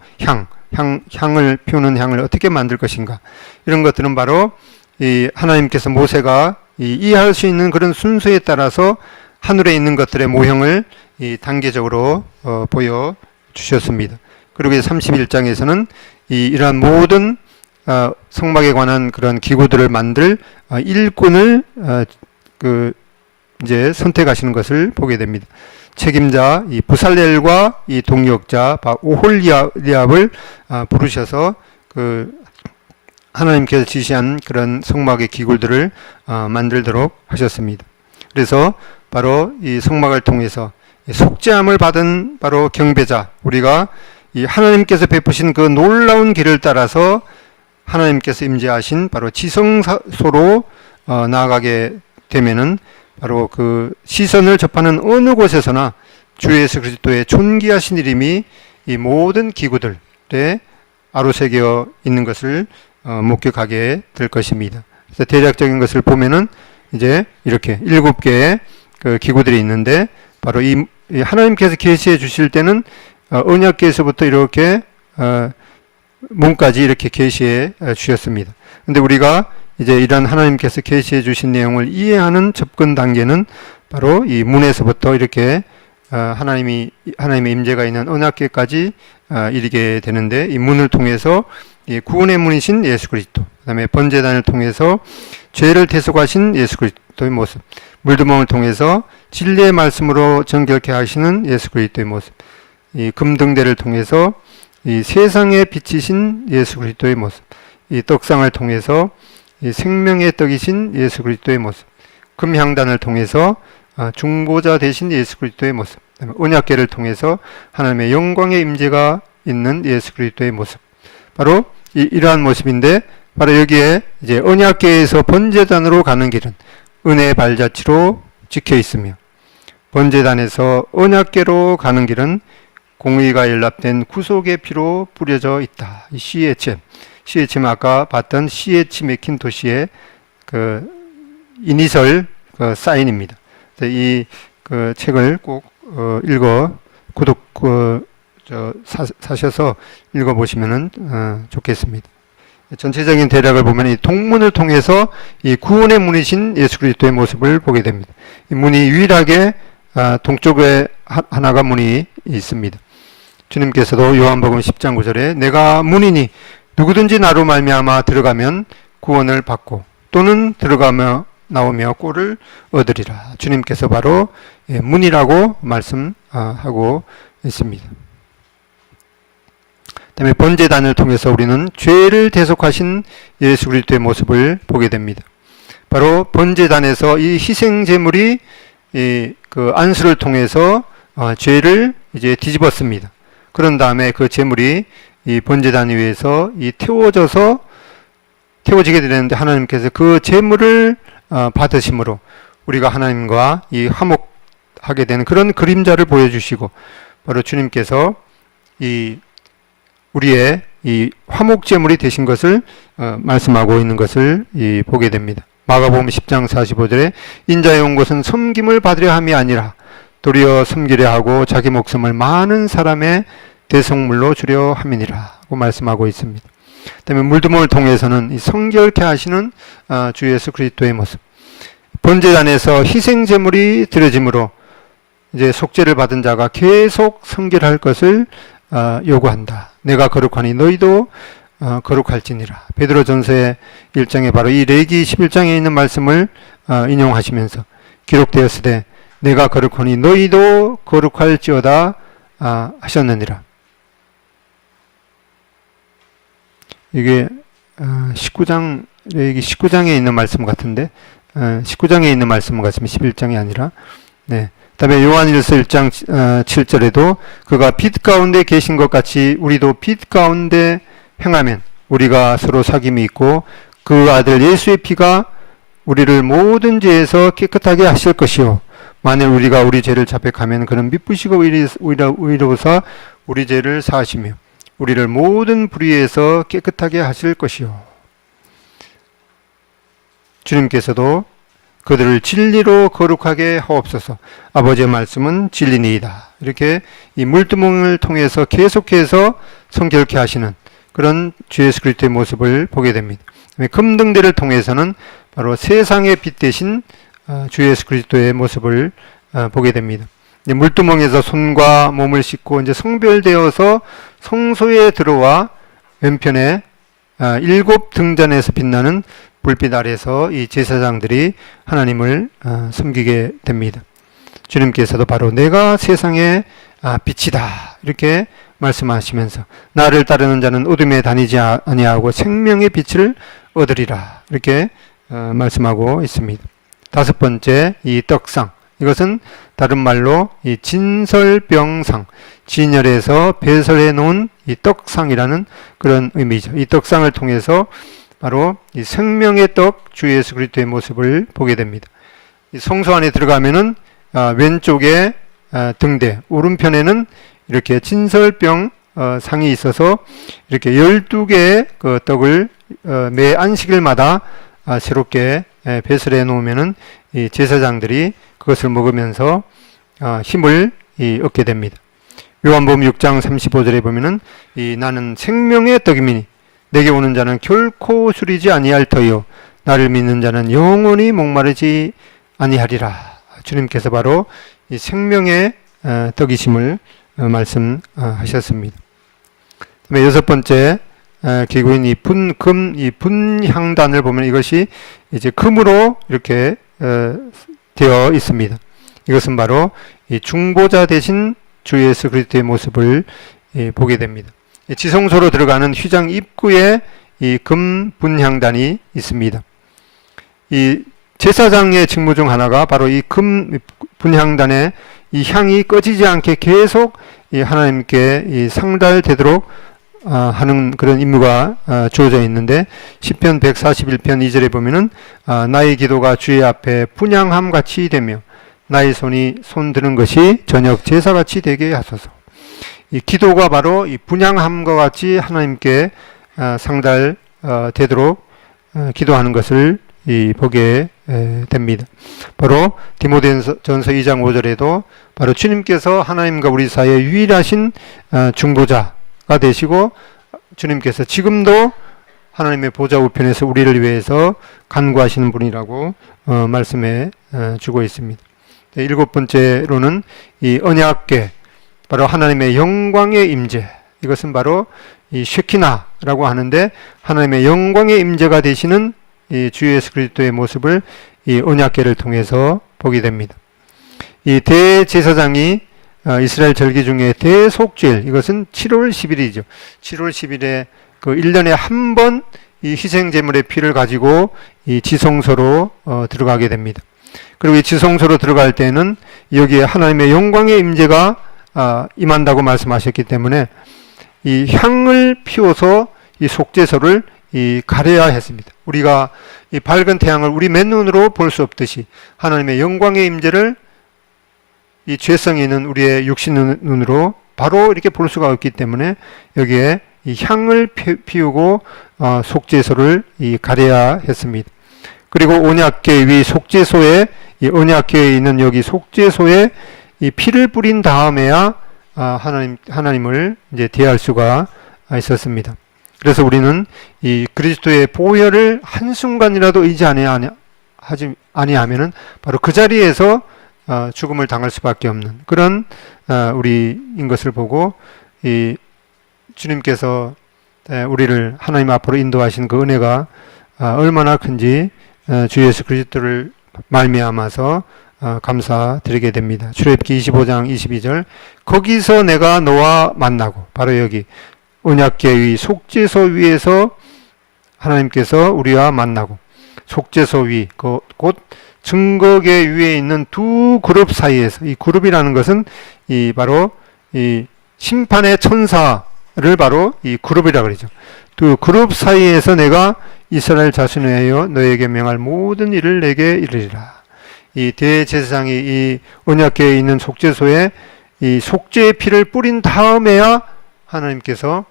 향을 피우는 향을 어떻게 만들 것인가, 이런 것들은 바로 이 하나님께서 모세가 이해할 수 있는 그런 순서에 따라서 하늘에 있는 것들의 모형을 이 단계적으로 보여 주셨습니다. 그리고 31장에서는 이러한 모든 성막에 관한 그런 기구들을 만들 일꾼을 이제 선택하시는 것을 보게 됩니다. 책임자 이 부살렐과 이 동역자 오홀리압을 부르셔서 하나님께서 지시한 그런 성막의 기구들을 만들도록 하셨습니다. 그래서 바로 이 성막을 통해서 속죄함을 받은 바로 경배자, 우리가 이 하나님께서 베푸신 그 놀라운 길을 따라서 하나님께서 임재하신 바로 지성소로 나아가게 되면은 바로 그 시선을 접하는 어느 곳에서나 주 예수 그리스도의 존귀하신 이름이 이 모든 기구들에 아로새겨 있는 것을 목격하게 될 것입니다. 그래서 대략적인 것을 보면은 이제 이렇게 7개의 그 기구들이 있는데, 바로 이 하나님께서 계시해 주실 때는 언약궤에서부터 이렇게 문까지 이렇게 계시해 주셨습니다. 근데 우리가 이제 이런 하나님께서 계시해 주신 내용을 이해하는 접근 단계는 바로 이 문에서부터 이렇게 하나님의 임재가 있는 언약궤까지 이르게 되는데, 이 문을 통해서 이 구원의 문이신 예수 그리스도, 그다음에 번제단을 통해서 죄를 대속하신 예수 그리스도의 모습, 물두멍을 통해서 진리의 말씀으로 정결케 하시는 예수 그리스도의 모습, 이 금등대를 통해서 이 세상에 비치신 예수 그리스도의 모습, 이 떡상을 통해서 이 생명의 떡이신 예수 그리스도의 모습, 금향단을 통해서 중보자 되신 예수 그리스도의 모습, 언약궤를 통해서 하나님의 영광의 임재가 있는 예수 그리스도의 모습, 바로 이러한 모습인데, 바로 여기에 이제 언약궤에서 번제단으로 가는 길은 은혜의 발자취로 찍혀 있으며, 번제단에서 언약궤로 가는 길은 공의가 연합된 구속의 피로 뿌려져 있다. 이 CHM 아까 봤던 CH 맥킨토시의 그 이니셜 사인입니다. 이 책을 꼭 사셔서 읽어보시면 좋겠습니다. 전체적인 대략을 보면 이 동문을 통해서 이 구원의 문이신 예수 그리스도의 모습을 보게 됩니다. 이 문이 유일하게 동쪽에 하나가 문이 있습니다. 주님께서도 요한복음 10장 9절에 내가 문이니 누구든지 나로 말미암아 들어가면 구원을 받고 또는 들어가며 나오며 꼴을 얻으리라. 주님께서 바로 문이라고 말씀하고 있습니다. 그다음에 번제단을 통해서 우리는 죄를 대속하신 예수 그리스도의 모습을 보게 됩니다. 바로 번제단에서 이 희생 제물이 그 안수를 통해서 죄를 이제 뒤집었습니다. 그런 다음에 그 제물이 이 번제단 위에서 태워지게 되는데, 하나님께서 그 제물을 받으심으로 우리가 하나님과 이 화목하게 되는 그런 그림자를 보여주시고, 바로 주님께서 우리의 이 화목 제물이 되신 것을 말씀하고 있는 것을 보게 됩니다. 마가복음 10장 45절에 인자의 온 것은 섬김을 받으려 함이 아니라 도리어 섬기려 하고 자기 목숨을 많은 사람의 대속물로 주려 함이니라고 말씀하고 있습니다. 그다음에 물두멍을 통해서는 이 성결케 하시는 주 예수 그리스도의 모습, 번제단에서 희생 제물이 드려짐으로 이제 속죄를 받은 자가 계속 성결할 것을 요구한다. 내가 거룩하니 너희도 거룩할지니라. 베드로전서의 1장에 바로 이 레기 11장에 있는 말씀을 인용하시면서 기록되었으되 내가 거룩하니 너희도 거룩할지어다 하셨느니라. 이게 19장 레기 19장에 있는 말씀 같은데 19장에 있는 말씀 같으면 11장이 아니라, 네. 그다음에 요한일서 1장 7절에도 그가 빛 가운데 계신 것 같이 우리도 빛 가운데 행하면 우리가 서로 사귐이 있고 그 아들 예수의 피가 우리를 모든 죄에서 깨끗하게 하실 것이요 만일 우리가 우리 죄를 자백하면 그는 미쁘시고 의로우사 우리 죄를 사하시며 우리를 모든 불의에서 깨끗하게 하실 것이요. 주님께서도 그들을 진리로 거룩하게 하옵소서. 아버지의 말씀은 진리니이다. 이렇게 이 물두멍을 통해서 계속해서 성결케 하시는 그런 주 예수 그리스도의 모습을 보게 됩니다. 금등대를 통해서는 바로 세상의 빛 대신 주 예수 그리스도의 모습을 보게 됩니다. 물두멍에서 손과 몸을 씻고 이제 성별되어서 성소에 들어와 왼편에 일곱 등잔에서 빛나는 불빛 아래서 이 제사장들이 하나님을 섬기게 됩니다. 주님께서도 바로 내가 세상의 빛이다 이렇게 말씀하시면서 나를 따르는 자는 어둠에 다니지 아니하고 생명의 빛을 얻으리라 이렇게 말씀하고 있습니다. 다섯 번째, 이 떡상, 이것은 다른 말로 이 진설병상, 진열에서 배설해 놓은 이 떡상이라는 그런 의미죠. 이 떡상을 통해서 바로 이 생명의 떡 주 예수 그리스도의 모습을 보게 됩니다. 이 성소 안에 들어가면은 왼쪽에 등대, 오른편에는 이렇게 진설병 상이 있어서 이렇게 12개의 그 떡을 매 안식일마다 새롭게 배설해 놓으면은 이 제사장들이 그것을 먹으면서 힘을 얻게 됩니다. 요한복음 6장 35절에 보면은 나는 생명의 떡이미니 내게 오는 자는 결코 줄이지 아니할 터이요 나를 믿는 자는 영원히 목마르지 아니하리라. 주님께서 바로 이 생명의 떡이심을 말씀하셨습니다. 그다음에 여섯 번째 기구인 이 분향단을 보면 이것이 이제 금으로 이렇게 되어 있습니다. 이것은 바로 이 중보자 대신 주 예수 그리스도의 모습을 보게 됩니다. 지성소로 들어가는 휘장 입구에 이 금 분향단이 있습니다. 이 제사장의 직무 중 하나가 바로 이 금 분향단의 이 향이 꺼지지 않게 계속 이 하나님께 이 상달되도록 하는 그런 임무가 주어져 있는데 시편 141편 2절에 보면은 나의 기도가 주의 앞에 분향함 같이 되며 나의 손이 손드는 것이 저녁 제사같이 되게 하소서. 이 기도가 바로 이 분향함과 같이 하나님께 상달되도록 기도하는 것을 보게 됩니다. 바로 디모데전서 2장 5절에도 바로 주님께서 하나님과 우리 사이에 유일하신 중보자가 되시고 주님께서 지금도 하나님의 보좌 우편에서 우리를 위해서 간구하시는 분이라고 말씀해 주고 있습니다. 일곱 번째로는 이 언약궤, 바로 하나님의 영광의 임재, 이것은 바로 이 쉐키나라고 하는데 하나님의 영광의 임재가 되시는 이 주 예수 그리스도의 모습을 이 언약궤를 통해서 보게 됩니다. 이 대제사장이 이스라엘 절기 중에 대속죄일, 이것은 7월 10일이죠. 7월 10일에 그 1년에 한 번 이 희생제물의 피를 가지고 이 지성소로 들어가게 됩니다. 그리고 이 지성소로 들어갈 때는 여기에 하나님의 영광의 임재가 임한다고 말씀하셨기 때문에 이 향을 피워서 이 속죄소를 가려야 했습니다. 우리가 이 밝은 태양을 우리 맨눈으로 볼 수 없듯이 하나님의 영광의 임재를 이 죄성이 있는 우리의 육신 눈으로 바로 이렇게 볼 수가 없기 때문에 여기에 이 향을 피우고 속죄소를 가려야 했습니다. 그리고 언약궤 위 속죄소에 이 언약궤에 있는 여기 속죄소에 이 피를 뿌린 다음에야 하나님을 이제 대할 수가 있었습니다. 그래서 우리는 이 그리스도의 보혈을 한순간이라도 의지 아니하면은 바로 그 자리에서 죽음을 당할 수밖에 없는 그런 우리인 것을 보고 이 주님께서 우리를 하나님 앞으로 인도하신 그 은혜가 얼마나 큰지 주 예수 그리스도를 말미암아서 감사드리게 됩니다. 출애굽기 25장 22절 거기서 내가 너와 만나고, 바로 여기 언약궤 위 속죄소 위에서 하나님께서 우리와 만나고, 속죄소 위 곧 증거궤 위에 있는 두 그룹 사이에서, 이 그룹이라는 것은 바로 이 심판의 천사를 바로 이 그룹이라 그러죠. 두 그룹 사이에서 내가 이스라엘 자손에 하여 너에게 명할 모든 일을 내게 이르리라. 이 대제사장이 이 언약궤에 있는 속죄소에 이 속죄의 피를 뿌린 다음에야 하나님께서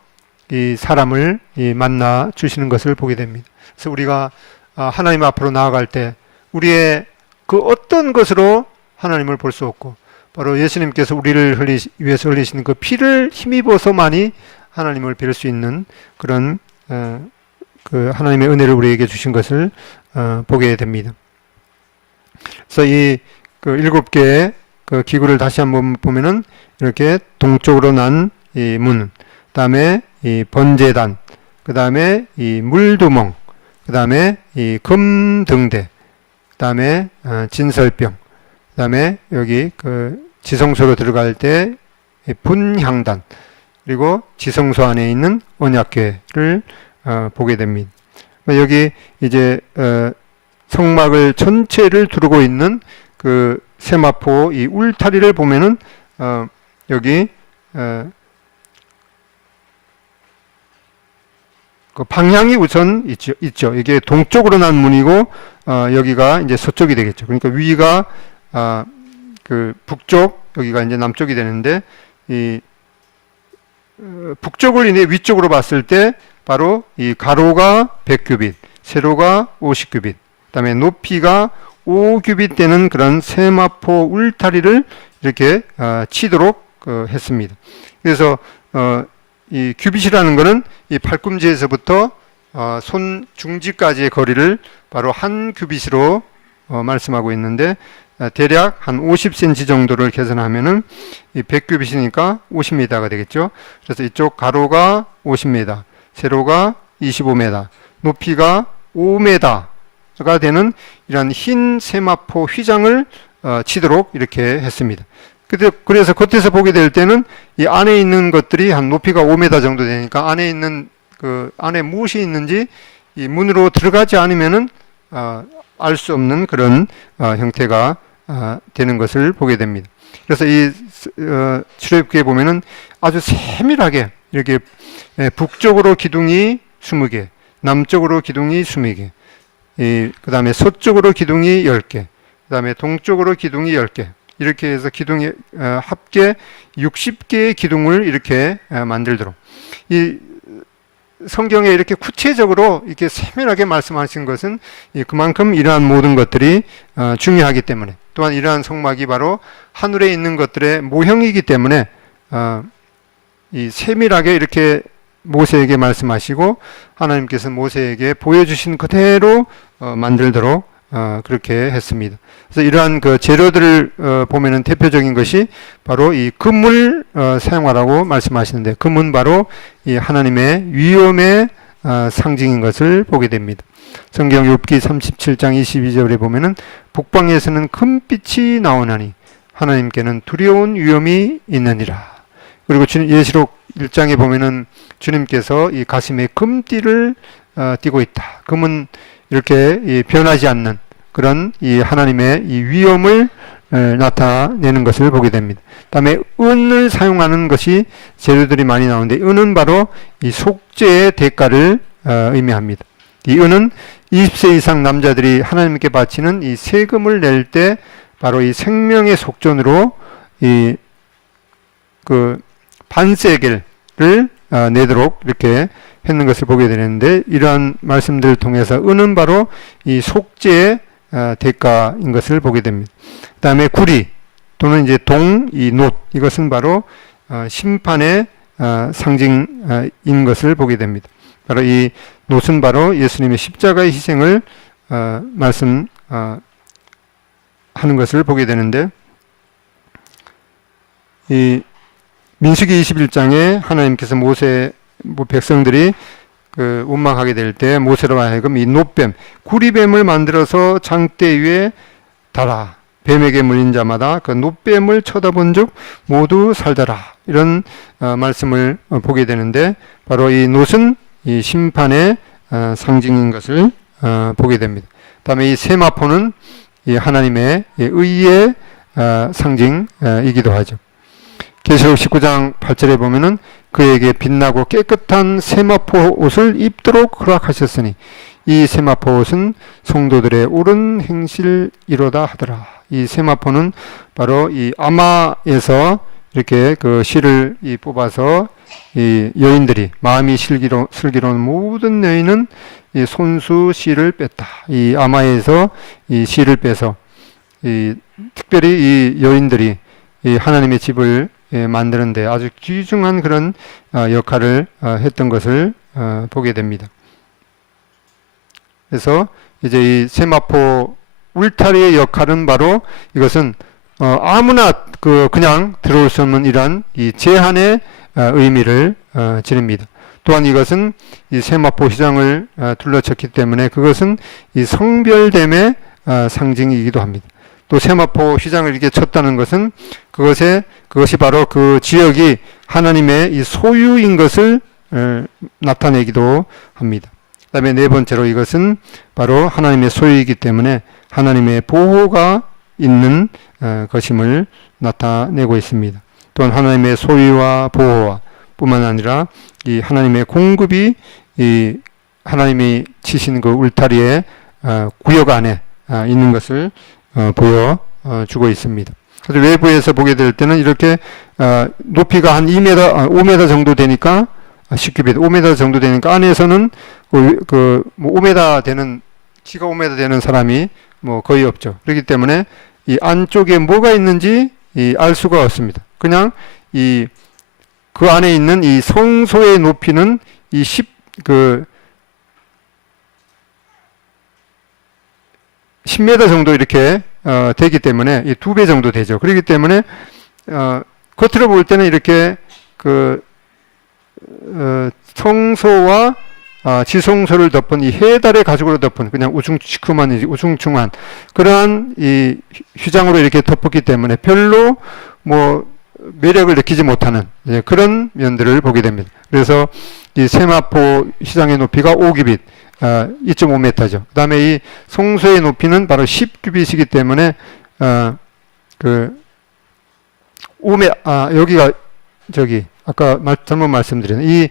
이 사람을 만나 주시는 것을 보게 됩니다. 그래서 우리가 하나님 앞으로 나아갈 때 우리의 그 어떤 것으로 하나님을 볼 수 없고, 바로 예수님께서 우리를 위해서 흘리시는 그 피를 힘입어서만이 하나님을 뵐 수 있는 그런 그 하나님의 은혜를 우리에게 주신 것을 보게 됩니다. 그래서 그 7개의 그 기구를 다시 한번 보면은 이렇게 동쪽으로 난 이 문, 그다음에 이 번제단, 그 다음에 이 물두멍, 그 다음에 이 금등대, 그 다음에 진설병, 그 다음에 여기 그 지성소로 들어갈 때 분향단, 그리고 지성소 안에 있는 언약궤를 보게 됩니다. 여기 이제 성막을 전체를 두르고 있는 그 세마포 이 울타리를 보면은 여기 그 방향이 우선 있죠. 이게 동쪽으로 난 문이고 여기가 이제 서쪽이 되겠죠. 그러니까 위가 그 북쪽, 여기가 이제 남쪽이 되는데 이 북쪽을 이제 위쪽으로 봤을 때 바로 이 가로가 100규빗, 세로가 50규빗, 그다음에 높이가 5규빗 되는 그런 세마포 울타리를 이렇게 치도록 했습니다. 그래서 이 규빗이라는 것은 이 팔꿈치에서부터 손 중지까지의 거리를 바로 한 규빗으로 말씀하고 있는데 대략 한 50cm 정도를 계산하면은 이 100규빗이니까 50m가 되겠죠. 그래서 이쪽 가로가 50m, 세로가 25m, 높이가 5m가 되는 이런 흰 세마포 휘장을 치도록 이렇게 했습니다. 그래서 겉에서 보게 될 때는 이 안에 있는 것들이 한 높이가 5m 정도 되니까 안에 있는 그 안에 무엇이 있는지 이 문으로 들어가지 않으면은 알 수 없는 그런 형태가 되는 것을 보게 됩니다. 그래서 이 출애굽기에 보면은 아주 세밀하게 이렇게 북쪽으로 기둥이 20개, 남쪽으로 기둥이 20개, 그 다음에 서쪽으로 기둥이 10개, 그 다음에 동쪽으로 기둥이 10개, 이렇게 해서 기둥이 합계 60개의 기둥을 이렇게 만들도록, 이 성경에 이렇게 구체적으로 이렇게 세밀하게 말씀하신 것은 그만큼 이러한 모든 것들이 중요하기 때문에, 또한 이러한 성막이 바로 하늘에 있는 것들의 모형이기 때문에 이 세밀하게 이렇게 모세에게 말씀하시고 하나님께서 모세에게 보여주신 그대로 만들도록 그렇게 했습니다. 그래서 이러한 그 재료들을 보면은 대표적인 것이 바로 이 금을 사용하라고 말씀하시는데, 금은 바로 이 하나님의 위엄의 상징인 것을 보게 됩니다. 성경 욥기 37장 22절에 보면은 북방에서는 금빛이 나오나니 하나님께는 두려운 위엄이 있느니라. 그리고 예시록 1장에 보면은 주님께서 이 가슴에 금띠를 띠고 있다. 금은 이렇게 변하지 않는 그런 이 하나님의 이 위엄을 나타내는 것을 보게 됩니다. 다음에 은을 사용하는 것이 재료들이 많이 나오는데, 은은 바로 이 속죄의 대가를 의미합니다. 이 은은 20세 이상 남자들이 하나님께 바치는 이 세금을 낼 때 바로 이 생명의 속전으로 이 그 반세겔을 내도록 이렇게 했는 것을 보게 되는데, 이러한 말씀들을 통해서 은은 바로 이 속죄의 대가인 것을 보게 됩니다. 그 다음에 구리 또는 이제 이 놋, 이것은 바로 심판의 상징인 것을 보게 됩니다. 바로 이 놋은 바로 예수님의 십자가의 희생을 말씀하는 것을 보게 되는데, 이 민수기 21장에 하나님께서 백성들이 그 원망하게 될 때 모세로 하여금 이 놋뱀, 구리뱀을 만들어서 장대 위에 달아 뱀에게 물린 자마다 그 놋뱀을 쳐다본즉 모두 살더라, 이런 말씀을 보게 되는데, 바로 이 놋은 이 심판의 상징인 것을 보게 됩니다. 다음에 이 세마포는 이 하나님의 의의 상징이기도 하죠. 계시록 19장 8절에 보면은 그에게 빛나고 깨끗한 세마포 옷을 입도록 허락하셨으니 이 세마포 옷은 성도들의 옳은 행실이로다 하더라. 이 세마포는 바로 이 아마에서 이렇게 그 실을 뽑아서 이 여인들이 마음이 슬기로운 모든 여인은 이 손수 실을 뺐다. 이 아마에서 이 실을 빼서 특별히 이 여인들이 이 하나님의 집을 만드는데 아주 귀중한 그런 역할을 했던 것을 보게 됩니다. 그래서 이제 이 세마포 울타리의 역할은 바로 이것은 아무나 그냥 들어올 수 없는 이러한 이 제한의 의미를 지닙니다. 또한 이것은 이 세마포 휘장을 둘러쳤기 때문에 그것은 이 성별됨의 상징이기도 합니다. 또 세마포 휘장을 이렇게 쳤다는 것은 그것이 바로 그 지역이 하나님의 이 소유인 것을 나타내기도 합니다. 그 다음에 네 번째로 이것은 바로 하나님의 소유이기 때문에 하나님의 보호가 있는 것임을 나타내고 있습니다. 또한 하나님의 소유와 보호와 뿐만 아니라 이 하나님의 공급이 이 하나님이 치신 그 울타리의 구역 안에 있는 것을 보여주고 있습니다. 그래서 외부에서 보게 될 때는 이렇게 높이가 한 2m, 5m 정도 되니까 10규빗, 5m 정도 되니까 안에서는 뭐 5m 되는 키가 5m 되는 사람이 뭐 거의 없죠. 그렇기 때문에 이 안쪽에 뭐가 있는지 알 수가 없습니다. 그냥 그 안에 있는 이 성소의 높이는 이 10m 정도 이렇게 되기 때문에 이 2배 정도 되죠. 그렇기 때문에 겉으로 볼 때는 이렇게 성소와 지성소를 덮은 이 해달의 가죽으로 덮은 그냥 우중충한 그러한 이 휘장으로 이렇게 덮었기 때문에 별로 뭐 매력을 느끼지 못하는 그런 면들을 보게 됩니다. 그래서 이 세마포 휘장의 높이가 5규빗, 2.5m죠. 그 다음에 이 성소의 높이는 바로 10규빗이기 때문에 여기가 아까 잘못 말씀드렸네.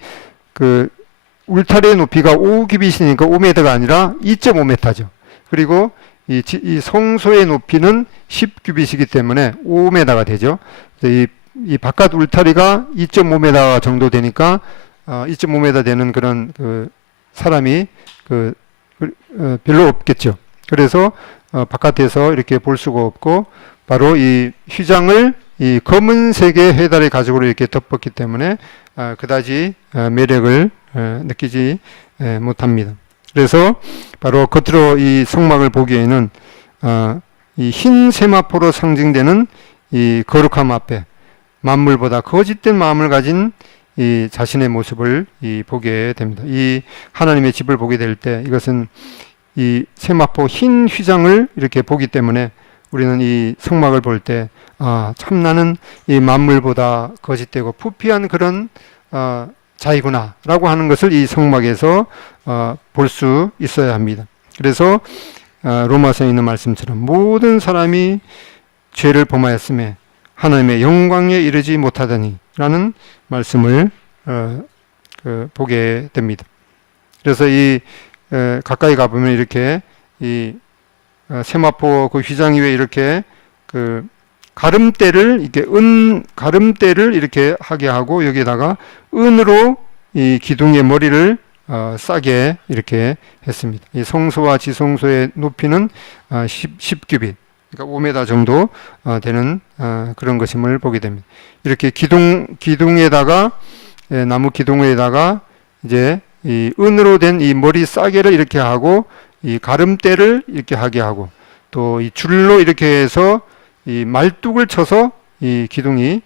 울타리의 높이가 5규빗이니까 5m가 아니라 2.5m죠. 그리고 이 성소의 높이는 10규빗이기 때문에 5m가 되죠. 이 바깥 울타리가 2.5m 정도 되니까 2.5m 되는 그런 사람이 별로 없겠죠. 그래서 바깥에서 이렇게 볼 수가 없고 바로 이 휘장을 이 검은색의 해달의 가죽으로 이렇게 덮었기 때문에 그다지 매력을 느끼지 못합니다. 그래서 바로 겉으로 이 성막을 보기에는 이 흰 세마포로 상징되는 이 거룩함 앞에 만물보다 거짓된 마음을 가진 이 자신의 모습을 보게 됩니다. 이 하나님의 집을 보게 될 때 이것은 이 세마포 흰 휘장을 이렇게 보기 때문에 우리는 이 성막을 볼 때 참 나는 이 만물보다 거짓되고 부패한 그런 자이구나 라고 하는 것을 이 성막에서 볼 수 있어야 합니다. 그래서 로마서에 있는 말씀처럼 모든 사람이 죄를 범하였음에 하나님의 영광에 이르지 못하더니 라는 말씀을 보게 됩니다. 그래서 가까이 가보면 이렇게 세마포 그 휘장 위에 이렇게 가름대를 이렇게 하게 하고 여기에다가 은으로 이 기둥의 머리를 싸게 이렇게 했습니다. 이 성소와 지성소의 높이는 10규빗, 그러니까 5m 정도 되는 그런 것임을 보게 됩니다. 이렇게 기둥에다가 나무 기둥에다가 이제 이 은으로 된 이 머리 싸개를 이렇게 하고 이 가름대를 이렇게 하게 하고 또 이 줄로 이렇게 해서 이 말뚝을 쳐서 이 기둥이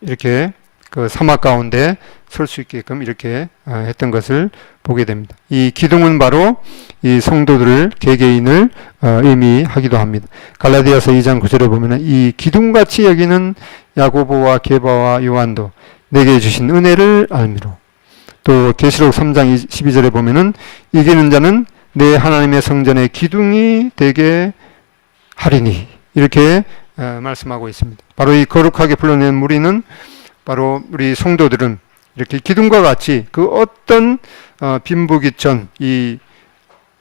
이렇게 그 사막 가운데 설 수 있게끔 이렇게 했던 것을 보게 됩니다. 이 기둥은 바로 이 성도들을 개개인을 의미하기도 합니다. 갈라디아서 2장 9절에 보면은 이 기둥같이 여기는 야고보와 게바와 요한도 내게 주신 은혜를 알미로. 또 계시록 3장 12절에 보면은 이기는 자는 내 하나님의 성전의 기둥이 되게 하리니 이렇게 말씀하고 있습니다. 바로 이 거룩하게 불러낸 무리는 바로 우리 성도들은 이렇게 기둥과 같이 그 어떤 빈부귀천 이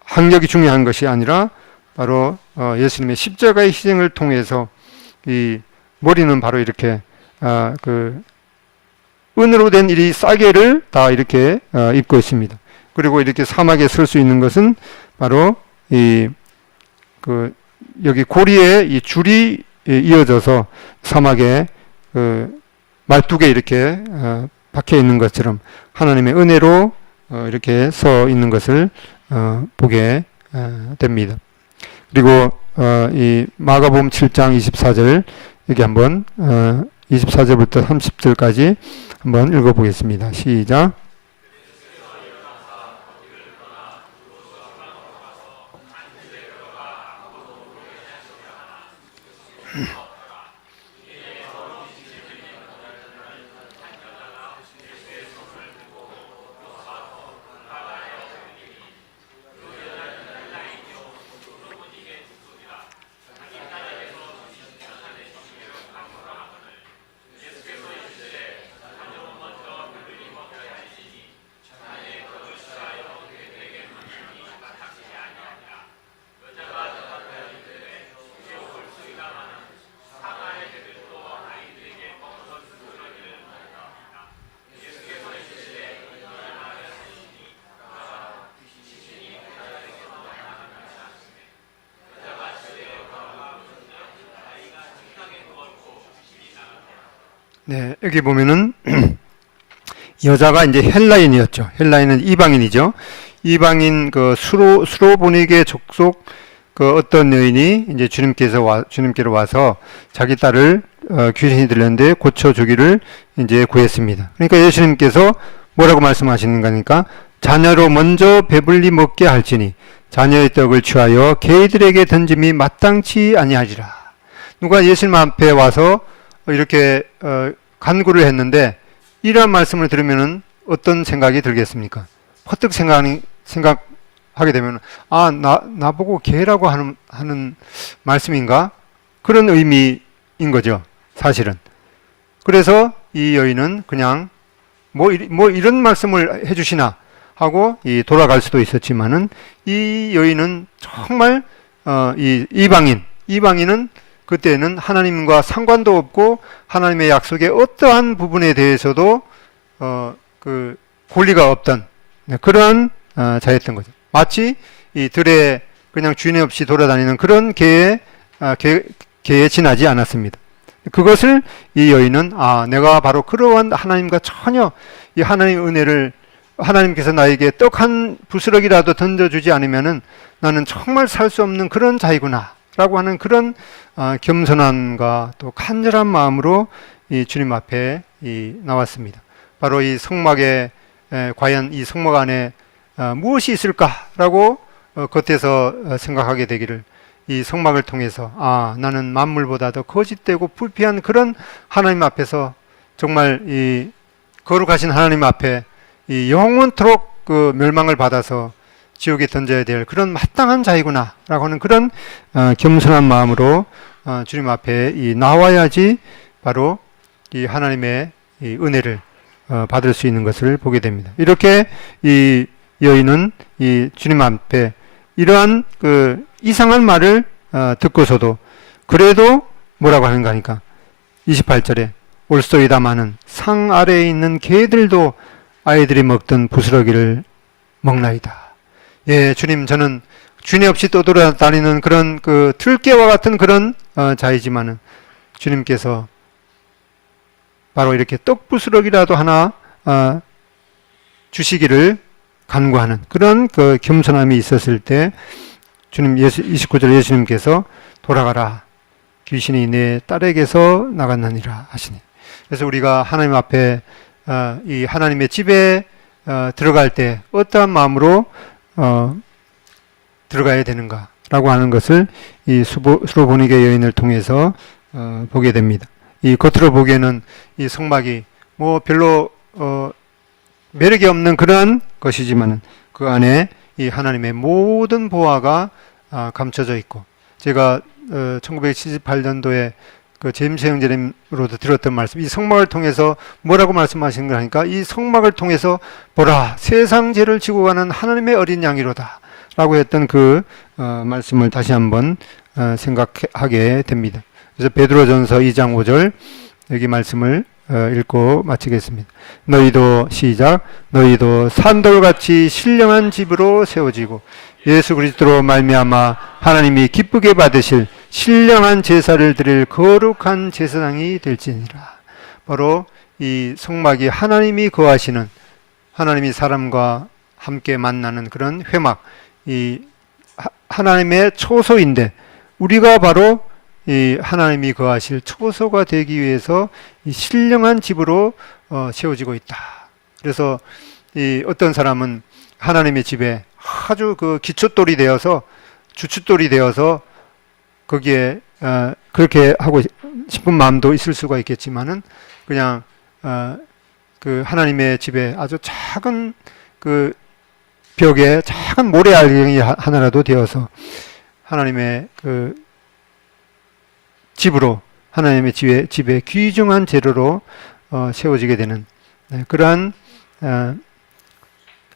학력이 중요한 것이 아니라 바로 예수님의 십자가의 희생을 통해서 이 머리는 바로 이렇게 은으로 된 이 싸개를 다 이렇게 입고 있습니다. 그리고 이렇게 사막에 설 수 있는 것은 바로 여기 고리에 이 줄이 이어져서 사막에 말뚝에 이렇게 박혀 있는 것처럼 하나님의 은혜로 이렇게 서 있는 것을 보게 됩니다. 그리고 이 마가복음 7장 24절 여기 한번 24절부터 30절까지 한번 읽어보겠습니다. 시작. 네, 여기 보면은 여자가 이제 헬라인이었죠. 헬라인은 이방인이죠. 이방인 그 수로보니게 족속 그 어떤 여인이 이제 주님께로 와서 자기 딸을 귀신이 들렸는데 고쳐주기를 이제 구했습니다. 그러니까 예수님께서 뭐라고 말씀하시는가 하니까 자녀로 먼저 배불리 먹게 할지니 자녀의 떡을 취하여 개들에게 던짐이 마땅치 아니하리라. 누가 예수님 앞에 와서 이렇게 간구를 했는데 이러한 말씀을 들으면은 어떤 생각이 들겠습니까? 퍼뜩 생각하게 되면 나보고 개라고 하는 말씀인가? 그런 의미인 거죠, 사실은. 그래서 이 여인은 그냥 뭐 이런 말씀을 해주시나 하고 돌아갈 수도 있었지만은 이 여인은 정말 이 이방인은 그때는 하나님과 상관도 없고 하나님의 약속의 어떠한 부분에 대해서도 그 권리가 없던 그러한 자였던 거죠. 마치 이 들에 그냥 주인 없이 돌아다니는 그런 개에 지나지 않았습니다. 그것을 이 여인은 내가 바로 그러한 하나님과 전혀 이 하나님의 은혜를 하나님께서 나에게 떡 한 부스러기라도 던져주지 않으면은 나는 정말 살 수 없는 그런 자이구나 라고 하는 그런 겸손함과 또 간절한 마음으로 이 주님 앞에 나왔습니다. 바로 이 성막에 과연 이 성막 안에 무엇이 있을까라고 겉에서 생각하게 되기를 이 성막을 통해서 나는 만물보다 더 거짓되고 불피한 그런 하나님 앞에서 정말 이 거룩하신 하나님 앞에 이 영원토록 그 멸망을 받아서 지옥에 던져야 될 그런 마땅한 자이구나 라고 하는 그런 겸손한 마음으로 주님 앞에 나와야지 바로 이 하나님의 이 은혜를 받을 수 있는 것을 보게 됩니다. 이렇게 이 여인은 이 주님 앞에 이러한 그 이상한 말을 듣고서도 그래도 뭐라고 하는가 하니까 28절에 올소이다마는 상 아래에 있는 개들도 아이들이 먹던 부스러기를 먹나이다. 예, 주님, 저는 주님 없이 떠돌아다니는 그런 그 들깨와 같은 그런 자이지만은 주님께서 바로 이렇게 떡 부스러기라도 하나 주시기를 간구하는 그런 그 겸손함이 있었을 때 주님 29절 예수님께서 돌아가라, 귀신이 내 딸에게서 나갔느니라 하시니. 그래서 우리가 하나님 앞에 이 하나님의 집에 들어갈 때 어떠한 마음으로 들어가야 되는가라고 하는 것을 이 수로보니게 여인을 통해서 보게 됩니다. 이 겉으로 보기에는 이 성막이 뭐 별로 매력이 없는 그러한 것이지만은 그 안에 이 하나님의 모든 보화가 감춰져 있고, 제가 1978년도에 그 제임스 형제님으로도 들었던 말씀, 이 성막을 통해서 뭐라고 말씀하시는 거 하니까 이 성막을 통해서 보라 세상 죄를 지고 가는 하나님의 어린 양이로다 라고 했던 그 말씀을 다시 한번 생각하게 됩니다. 그래서 베드로전서 2장 5절 여기 말씀을 읽고 마치겠습니다. 너희도 시작. 너희도 산돌같이 신령한 집으로 세워지고 예수 그리스도로 말미암아 하나님이 기쁘게 받으실 신령한 제사를 드릴 거룩한 제사장이 될지니라. 바로 이 성막이 하나님이 거하시는, 하나님이 사람과 함께 만나는 그런 회막, 이 하나님의 초소인데 우리가 바로 이 하나님이 거하실 초소가 되기 위해서 이 신령한 집으로 세워지고 있다. 그래서 이 어떤 사람은 하나님의 집에 아주 그 기초돌이 되어서 주춧돌이 되어서 거기에 그렇게 하고 싶은 마음도 있을 수가 있겠지만은 그냥 그 하나님의 집에 아주 작은 그 벽에 작은 모래알갱이 하나라도 되어서 하나님의 그 집으로 하나님의 집에 귀중한 재료로 세워지게 되는 그러한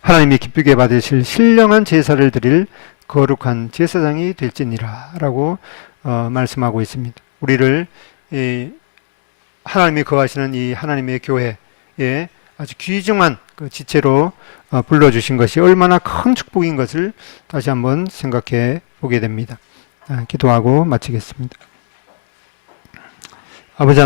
하나님이 기쁘게 받으실 신령한 제사를 드릴 거룩한 제사장이 될지니라 라고 말씀하고 있습니다. 우리를 하나님이 거하시는 이 하나님의 교회에 아주 귀중한 그 지체로 불러주신 것이 얼마나 큰 축복인 것을 다시 한번 생각해 보게 됩니다. 기도하고 마치겠습니다. 아버지 하나님,